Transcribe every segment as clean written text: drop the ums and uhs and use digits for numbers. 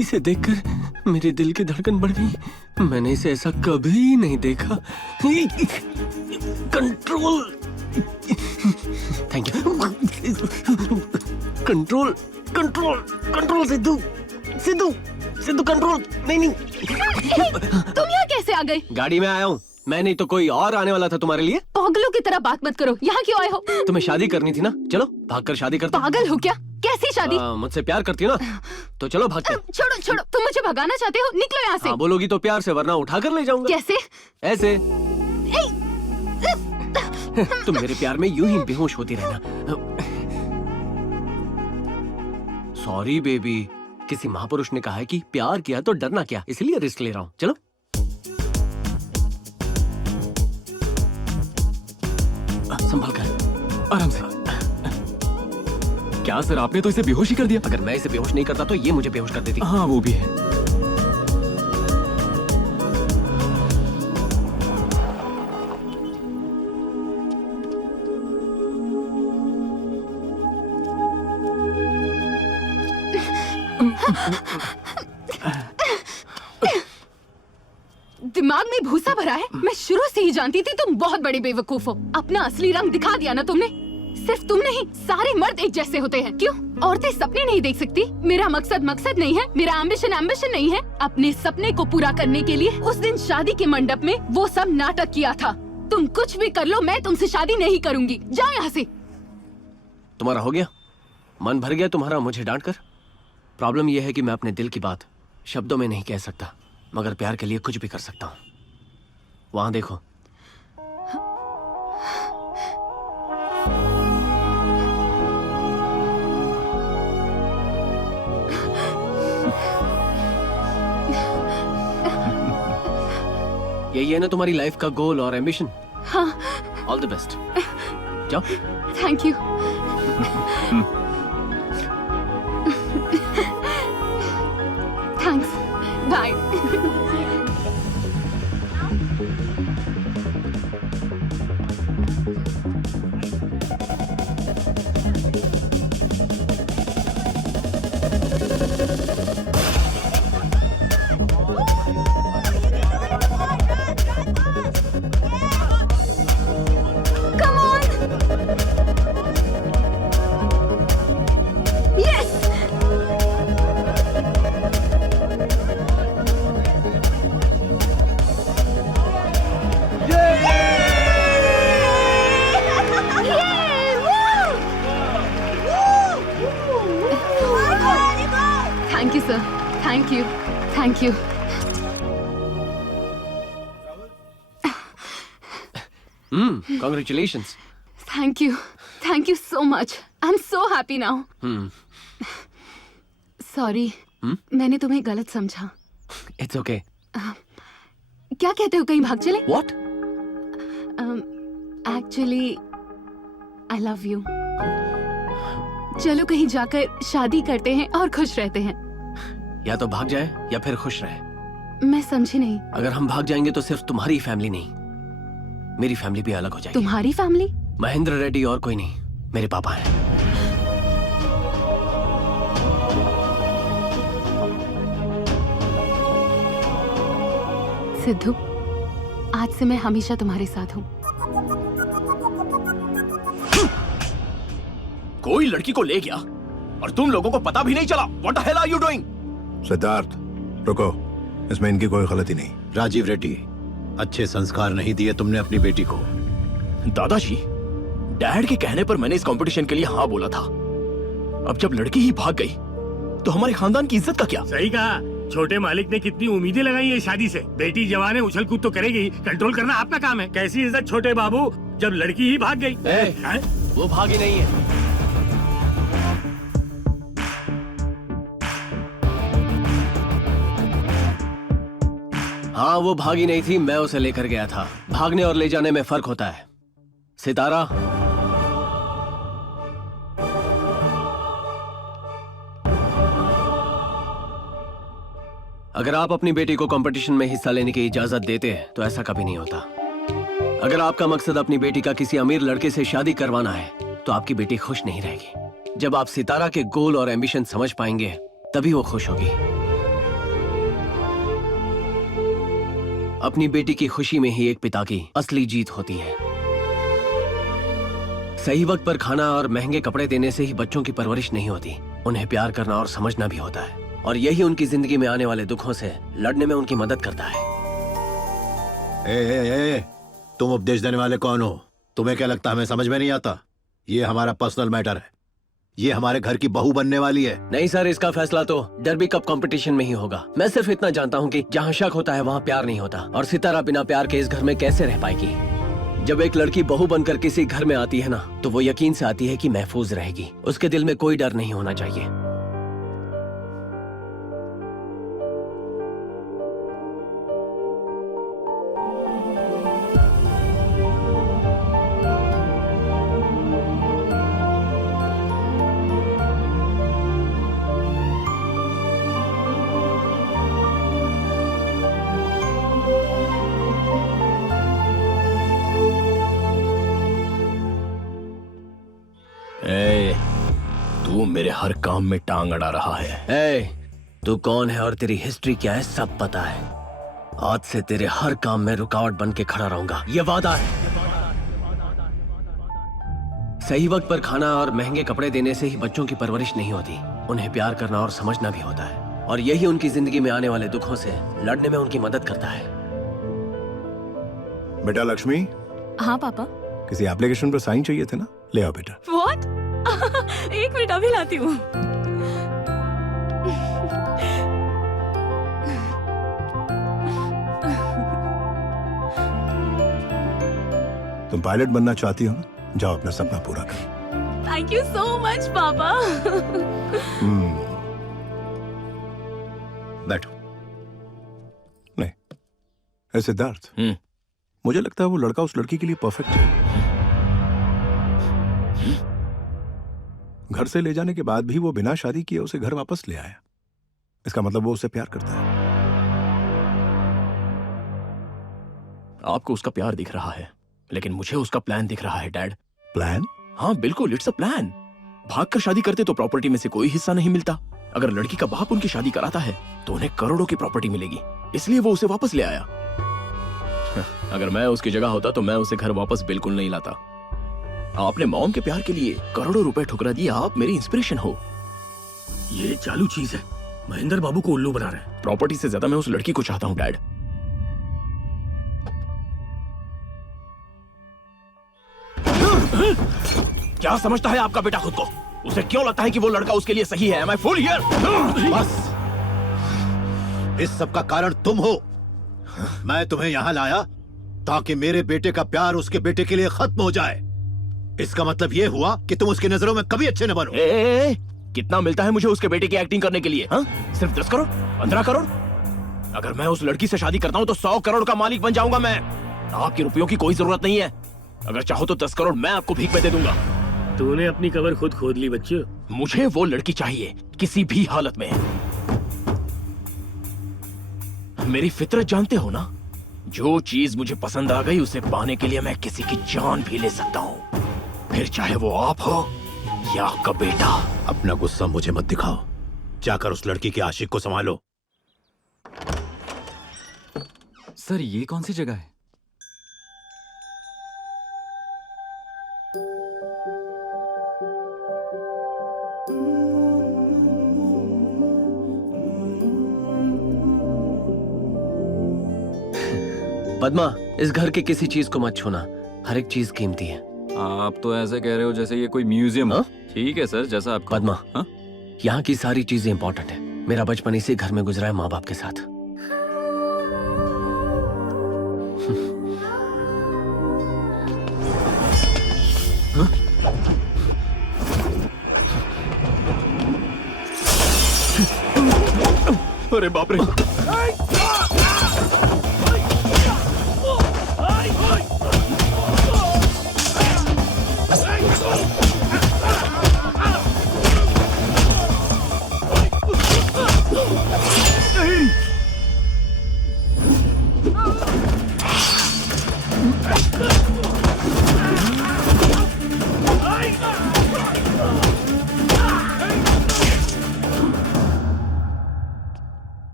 इसे देखकर मेरे दिल की धड़कन बढ़ गई। मैंने इसे ऐसा कभी नहीं देखा। Control, thank you. Control control control. Sidhu Sidhu Sidhu control. नहीं, तुम यहाँ कैसे आ गए? गाड़ी में आया हूँ मैं, नहीं तो कोई और आने वाला था तुम्हारे लिए। पागलों की तरह बात मत करो। यहाँ क्यों आए हो? तुम्हें शादी करनी थी ना, चलो भागकर शादी करते। पागल हो क्या? कैसी शादी? मुझसे प्यार करती हो ना, तो चलो भागते। छोड़ो छोड़ो, तुम मुझे भगाना चाहते हो? निकलो यहाँ से। बोलोगी तो प्यार से, वरना उठा कर ले जाऊंगा। कैसे? ऐसे। तुम मेरे प्यार में यूं ही बेहोश होती रहना। सॉरी बेबी, किसी महापुरुष ने कहा है कि प्यार किया तो डरना क्या, इसलिए रिस्क ले रहा हूँ। चलो संभाल कर, आराम से। क्या सर, आपने तो इसे बेहोश ही कर दिया। अगर मैं इसे बेहोश नहीं करता तो ये मुझे बेहोश कर देती। हाँ वो भी है। दिमाग में भूसा भरा है। मैं शुरू से ही जानती थी तुम बहुत बड़ी बेवकूफ हो। अपना असली रंग दिखा दिया ना तुमने। सिर्फ तुम नहीं, सारे मर्द एक जैसे होते हैं। क्यों? औरतें सपने नहीं देख सकती? मेरा मकसद नहीं है, मेरा एम्बिशन नहीं है। अपने सपने को पूरा करने के लिए उस दिन शादी के मंडप में वो सब नाटक किया था। तुम कुछ भी कर लो, मैं तुमसे शादी नहीं करूंगी। जाओ यहाँ से। तुम्हारा हो गया? मन भर गया तुम्हारा मुझे डांट कर? प्रॉब्लम यह है कि मैं अपने दिल की बात शब्दों में नहीं कह सकता, मगर प्यार के लिए कुछ भी कर सकता हूँ। वहां देखो। यही है ना तुम्हारी लाइफ का गोल और एम्बिशन? हाँ। All the best. जाओ। Thank you. Thanks. Bye. Thank you sir, thank you, thank you. Congratulations. Thank you so much. I'm so happy now. Sorry, मैंने तुम्हें गलत समझा। It's okay. क्या कहते हो, कहीं भाग चले? What? Actually, I love you. चलो कहीं जाकर शादी करते हैं और खुश रहते हैं। या तो भाग जाए या फिर खुश रहे। मैं समझी नहीं। अगर हम भाग जाएंगे तो सिर्फ तुम्हारी फैमिली नहीं, मेरी फैमिली भी अलग हो जाएगी। तुम्हारी फैमिली? महेंद्र रेड्डी और कोई नहीं, मेरे पापा हैं। सिद्धू, आज से मैं हमेशा तुम्हारे साथ हूँ। कोई लड़की को ले गया और तुम लोगों को पता भी नहीं चला। What the hell are you doing? Siddharth, रुको, इसमें इनकी कोई गलती नहीं। राजीव रेड्डी, अच्छे संस्कार नहीं दिए तुमने अपनी बेटी को। दादाजी, डैड के कहने पर मैंने इस कंपटीशन के लिए हाँ बोला था। अब जब लड़की ही भाग गई तो हमारे खानदान की इज्जत का क्या? सही कहा। छोटे मालिक ने कितनी उम्मीदें लगाई है शादी से। बेटी जवान है, उछल कूद तो करेगी, कंट्रोल करना आपका काम है। कैसी इज्जत छोटे बाबू, जब लड़की ही भाग गई। वो भागी नहीं है। हाँ वो भागी नहीं थी, मैं उसे लेकर गया था। भागने और ले जाने में फर्क होता है। सितारा, अगर आप अपनी बेटी को कंपटीशन में हिस्सा लेने की इजाजत देते हैं तो ऐसा कभी नहीं होता। अगर आपका मकसद अपनी बेटी का किसी अमीर लड़के से शादी करवाना है तो आपकी बेटी खुश नहीं रहेगी। जब आप सितारा के गोल और एम्बिशन समझ पाएंगे तभी वो खुश होगी। अपनी बेटी की खुशी में ही एक पिता की असली जीत होती है। सही वक्त पर खाना और महंगे कपड़े देने से ही बच्चों की परवरिश नहीं होती, उन्हें प्यार करना और समझना भी होता है, और यही उनकी जिंदगी में आने वाले दुखों से लड़ने में उनकी मदद करता है। ए, तुम उपदेश देने वाले कौन हो? तुम्हें क्या लगता है हमें समझ में नहीं आता? ये हमारा पर्सनल मैटर है। ये हमारे घर की बहू बनने वाली है। नहीं सर, इसका फैसला तो डर्बी कप कंपटीशन में ही होगा। मैं सिर्फ इतना जानता हूँ कि जहाँ शक होता है वहाँ प्यार नहीं होता, और सितारा बिना प्यार के इस घर में कैसे रह पाएगी। जब एक लड़की बहू बनकर किसी घर में आती है ना, तो वो यकीन से आती है कि महफूज रहेगी। उसके दिल में कोई डर नहीं होना चाहिए। तू मेरे हर काम में टांग अड़ा रहा है। ए, तू कौन है और तेरी हिस्ट्री क्या है सब पता है। आज से तेरे हर काम में रुकावट बन के खड़ा रहूंगा, ये वादा है। सही वक्त पर खाना और महंगे कपड़े देने से ही बच्चों की परवरिश नहीं होती, उन्हें प्यार करना और समझना भी होता है, और यही उनकी जिंदगी में आने वाले दुखों से लड़ने में उनकी मदद करता है। बेटा लक्ष्मी, हाँ पापा। किसी एप्लीकेशन पर साइन चाहिए थे ना, ले आओ बेटा। What? एक मिनट अभी लाती हूँ। तुम पायलट बनना चाहती हो ना, जाओ अपना सपना पूरा करो। थैंक यू सो मच पापा। बैठो। नहीं, ऐसे सिद्धार्थ, मुझे लगता है वो लड़का उस लड़की के लिए परफेक्ट है। घर से ले जाने के बाद भी वो बिना शादी किए उसे घर वापस ले आया। इसका मतलब वो उसे प्यार करता है। आपको उसका प्यार दिख रहा है, लेकिन मुझे उसका प्लान दिख रहा है डैड। प्लान? हाँ बिल्कुल, इट्स अ प्लान। भागकर शादी करते तो प्रॉपर्टी में से कोई हिस्सा नहीं मिलता। अगर लड़की का बाप उनकी शादी कराता है तो उन्हें करोड़ों की प्रॉपर्टी मिलेगी, इसलिए वो उसे वापस ले आया। अगर मैं उसकी जगह होता तो मैं उसे घर वापस बिल्कुल नहीं लाता। आपने मॉम के प्यार के लिए करोड़ों रुपए ठुकरा दिए। आप मेरी इंस्पिरेशन हो। ये चालू चीज है, महेंद्र बाबू को उल्लू बना रहे हैं। प्रॉपर्टी से ज्यादा मैं उस लड़की को चाहता हूँ डैड। क्या समझता है आपका बेटा खुद को? उसे क्यों लगता है कि वो लड़का उसके लिए सही है? Am I fool here? बस, इस सब का कारण तुम हो। मैं तुम्हें यहाँ लाया ताकि मेरे बेटे का प्यार उसके बेटे के लिए खत्म हो जाए। इसका मतलब ये हुआ कि तुम उसकी नजरों में कभी अच्छे न बनो। कितना मिलता है मुझे उसके बेटे की एक्टिंग करने के लिए? हाँ? सिर्फ 10 करोड़? 15 करोड़? अगर मैं उस लड़की से शादी करता हूँ तो 100 करोड़ का मालिक बन जाऊंगा मैं। आपके रुपयों की कोई जरूरत नहीं है। अगर चाहो तो 10 करोड़ मैं आपको भीख में दे दूंगा। तूने अपनी कबर खुद खोद ली बच्चे। मुझे वो लड़की चाहिए, किसी भी हालत में। मेरी फितरत जानते हो ना, जो चीज मुझे पसंद आ गई उसे पाने के लिए मैं किसी की जान भी ले सकता हूँ, फिर चाहे वो आप हो या आपका बेटा। अपना गुस्सा मुझे मत दिखाओ, जाकर उस लड़की के आशिक को संभालो। सर ये कौन सी जगह है? पद्मा, इस घर के किसी चीज को मत छूना, हर एक चीज कीमती है। आप तो ऐसे कह रहे हो जैसे ये कोई म्यूजियम हो। ठीक है सर, जैसा आपको। पद्मा, हाँ? यहाँ की सारी चीजें इंपॉर्टेंट है। मेरा बचपन इसी घर में गुजरा है माँ बाप के साथ। अरे बाप रे।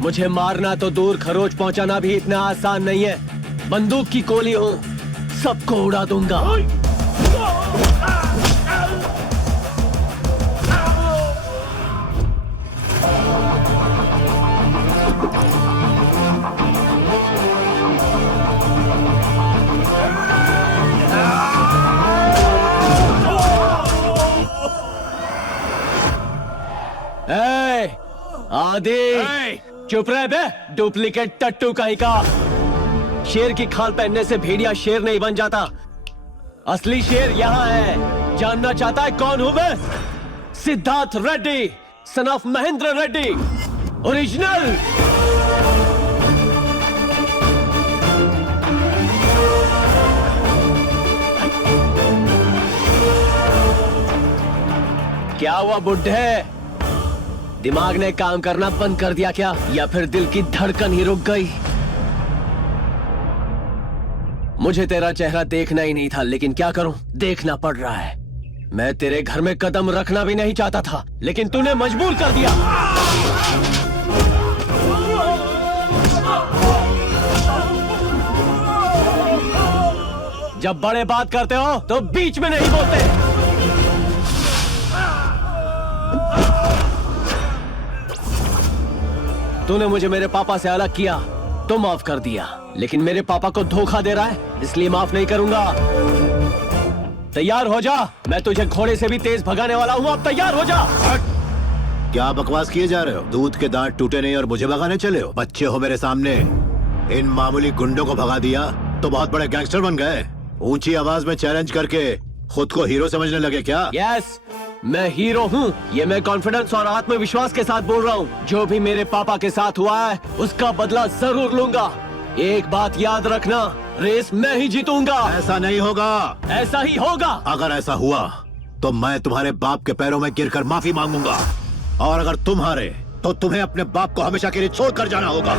मुझे मारना तो दूर, खरोच पहुंचाना भी इतना आसान नहीं है। बंदूक की गोली हूं, सबको उड़ा दूंगा। आदि चुप रहे बे, डुप्लीकेट टट्टू कहीं का। शेर की खाल पहनने से भेड़िया शेर नहीं बन जाता। असली शेर यहाँ है। जानना चाहता है कौन हूं मैं? Siddharth Reddy, son of Mahendra Reddy, original. क्या हुआ बुड्ढे? दिमाग ने काम करना बंद कर दिया क्या, या फिर दिल की धड़कन ही रुक गई? मुझे तेरा चेहरा देखना ही नहीं था, लेकिन क्या करूं, देखना पड़ रहा है। मैं तेरे घर में कदम रखना भी नहीं चाहता था, लेकिन तूने मजबूर कर दिया। जब बड़े बात करते हो तो बीच में नहीं बोलते। तूने मुझे मेरे पापा से अलग किया तो माफ कर दिया, लेकिन मेरे पापा को धोखा दे रहा है, इसलिए माफ नहीं करूंगा। तैयार हो जा, मैं तुझे घोड़े से भी तेज भगाने वाला हूँ। अब तैयार हो जा। क्या बकवास किए जा रहे हो? दूध के दांत टूटे नहीं और मुझे भगाने चले हो? बच्चे हो मेरे सामने। इन मामूली गुंडों को भगा दिया तो बहुत बड़े गैंगस्टर बन गए। ऊंची आवाज में चैलेंज करके खुद को हीरो समझने लगे क्या? यस, मैं हीरो हूँ। ये मैं कॉन्फिडेंस और आत्मविश्वास के साथ बोल रहा हूँ। जो भी मेरे पापा के साथ हुआ है उसका बदला जरूर लूंगा। एक बात याद रखना, रेस मैं ही जीतूंगा। ऐसा नहीं होगा। ऐसा ही होगा। अगर ऐसा हुआ तो मैं तुम्हारे बाप के पैरों में गिरकर माफी मांगूंगा, और अगर तुम हारे तो तुम्हें अपने बाप को हमेशा के लिए छोड़ कर जाना होगा।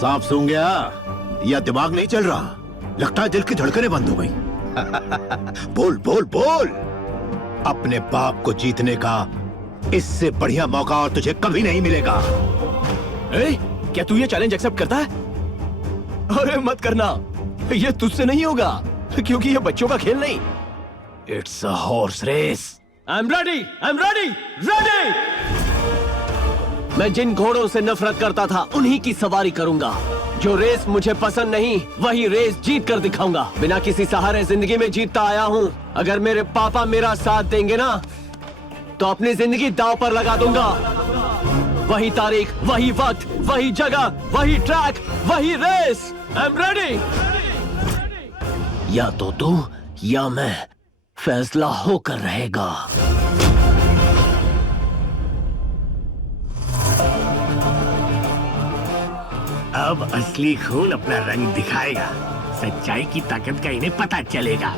साफ सूंघ गया या दिमाग नहीं चल रहा? लगता है दिल की धड़कनें बंद हो गई। बोल बोल बोल। अपने बाप को जीतने का इससे बढ़िया मौका और तुझे कभी नहीं मिलेगा। क्या तू ये चैलेंज एक्सेप्ट करता है? अरे मत करना, ये तुझसे नहीं होगा, क्योंकि ये बच्चों का खेल नहीं। It's a horse race. I am ready, I am ready, ready. मैं जिन घोड़ों से नफरत करता था उन्हीं की सवारी करूंगा। जो रेस मुझे पसंद नहीं, वही रेस जीत कर दिखाऊंगा। बिना किसी सहारे जिंदगी में जीतता आया हूँ। अगर मेरे पापा मेरा साथ देंगे ना, तो अपनी जिंदगी दांव पर लगा दूंगा। वही तारीख, वही वक्त, वही जगह, वही ट्रैक, वही रेस। I am ready. या तो तू या मैं, फैसला होकर रहेगा। अब असली खून अपना रंग दिखाएगा। सच्चाई की ताकत का इन्हें पता चलेगा।